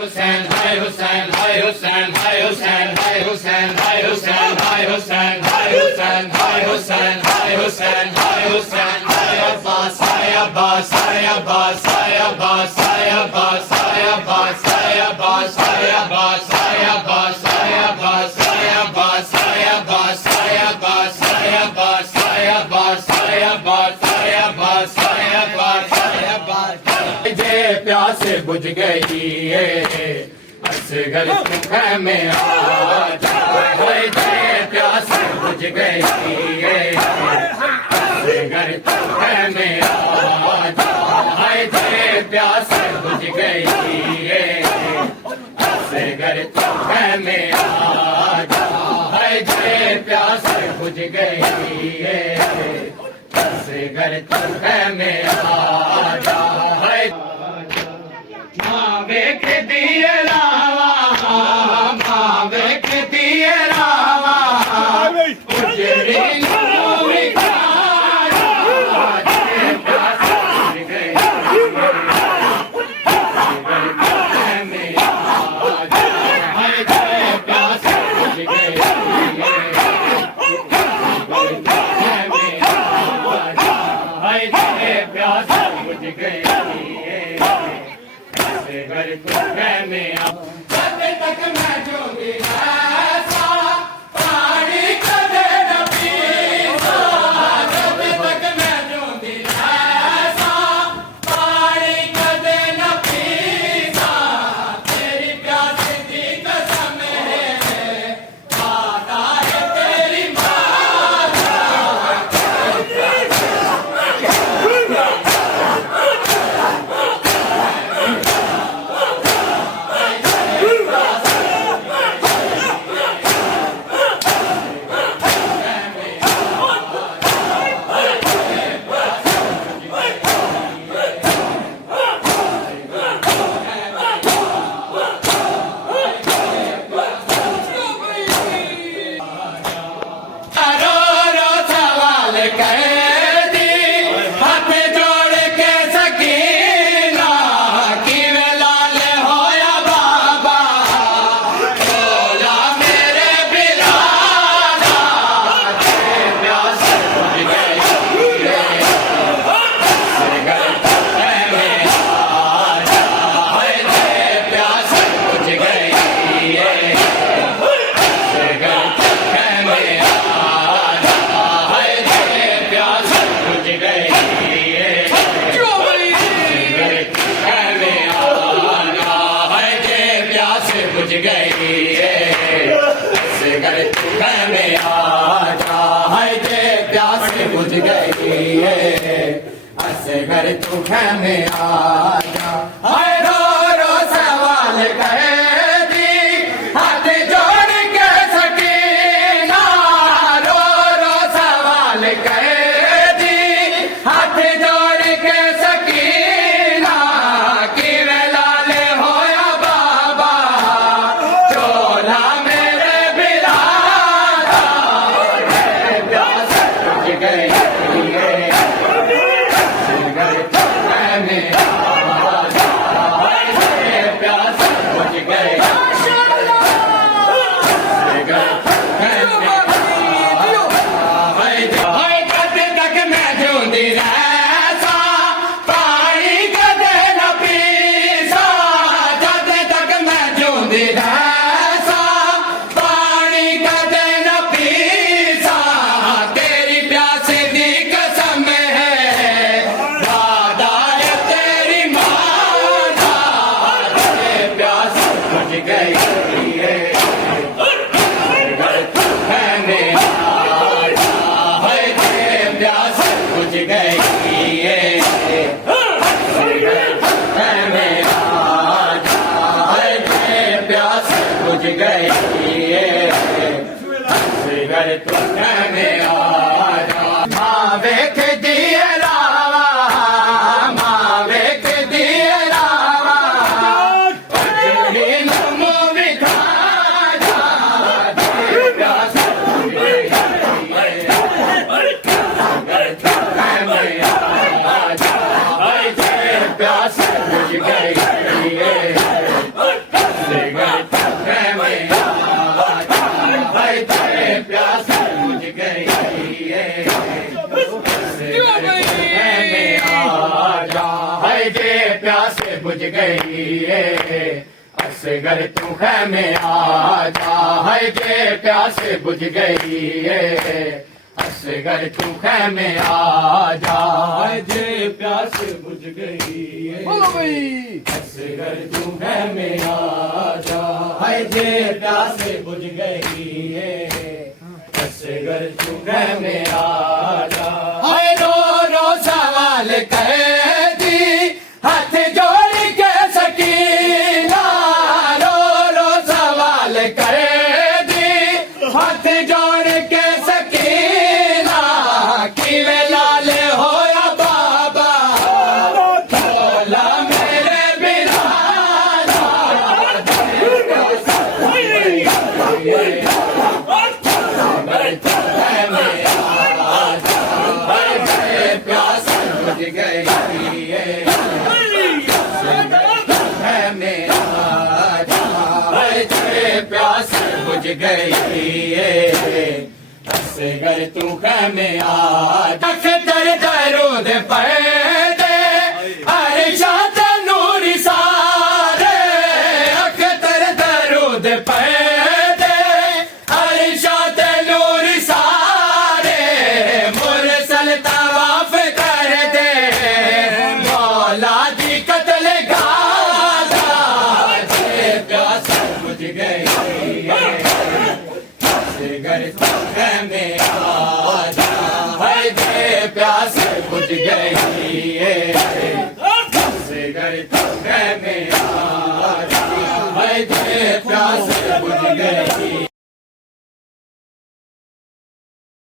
Hussein, hi Hussein, hi Hussein, hi Hussein, hi Hussein, hi Hussein, hi Hussein, hi Hussein, hi Hussein, hi Hussein, hi Hussein, hi Abbas, hi Abbas, hi Abbas, hi Abbas, hi Abbas, hi Abbas, hi Abbas, hi Abbas, hi Abbas, hi Abbas, hi Abbas, hi Abbas, hi Abbas, hi Abbas, hi Abbas, hi Abbas, hi Abbas, hi Abbas, hi Abbas. जे प्यास बुझ गई है असगर तुम्हें में आ जाए जे प्यास बुझ गई है असगर तुम्हें में आ जाए जे प्यास बुझ गई है असगर तुम्हें में आ जाए जे प्यास बुझ गई है असगर तुम्हें में आ जाए माँ वेख दिए रावा माँ वेख दिए रावा उजड़ी नूरी प्यास बुझ गई प्यास बुझ गई प्यास बुझ गई घर तुम्हें में जब तक मैं जोगी ऐसा पानी कदे न पीसा जब तक मैं जोगी ऐसा पानी कदे न पीसा तेरी प्यास की कसम है माता है तेरी माता बुझ गई असगर तुम्हें में आ जाए जे प्यास बुझ गई असगर तुम्हें में आ जाए रो रो सवाल करे दी हाथ जोड़ के सकीना रो रो सवाल करे दी हाथ जोड़ के सकीना कि वे लाल होया बाबा चोला मेरे बिरादा प्यास बुझ गई प्यास बुझ गई कद तक मैं जूंदी ऐसा पानी कदे न पीसा जद तक मैं जूंदी ऐसा पानी कदे न पीसा तेरी प्यास दी कसम है दादा है तेरी माता प्यास बुझ गई प्यास बुझ गई प्यास बुझ गई तुम्हें में आ माँ वेख दिए रावा माँ वेख दिए रावा प्यास बुझ गई प्यास बुझ गई असगर तू खैमे आजा, है जे प्यास बुझ गई है। असगर तू खैमे आजा, है जे प्यास बुझ गई है। असगर तू खैमे आजा, है जे प्यास बुझ गई है। असगर तू खैमे आजा, है रो रो सवाल कर दी हाथ जोड़ के सकीना, रो रो सवाल कर दी हाथ जोड़ के सकीना, कि वे लाल होया बाबा बोला मेरे बिना। प्यास बुझ गई है, प्यास बुझ गई है। असगर तू खैमे आजा, अख्तर दरूद पढ़ दे अरशाद नूर सारे, अख्तर दरूद पढ़ दे अरशाद नूर सारे, मुरसल तवाफ कर दे मौला दी कत्ल गाजा, प्यास बुझ गई है। असगर तू खैमे आजा, है जे प्यास बुझ गई है। असगर तू खैमे आजा, है जे प्यास बुझ गई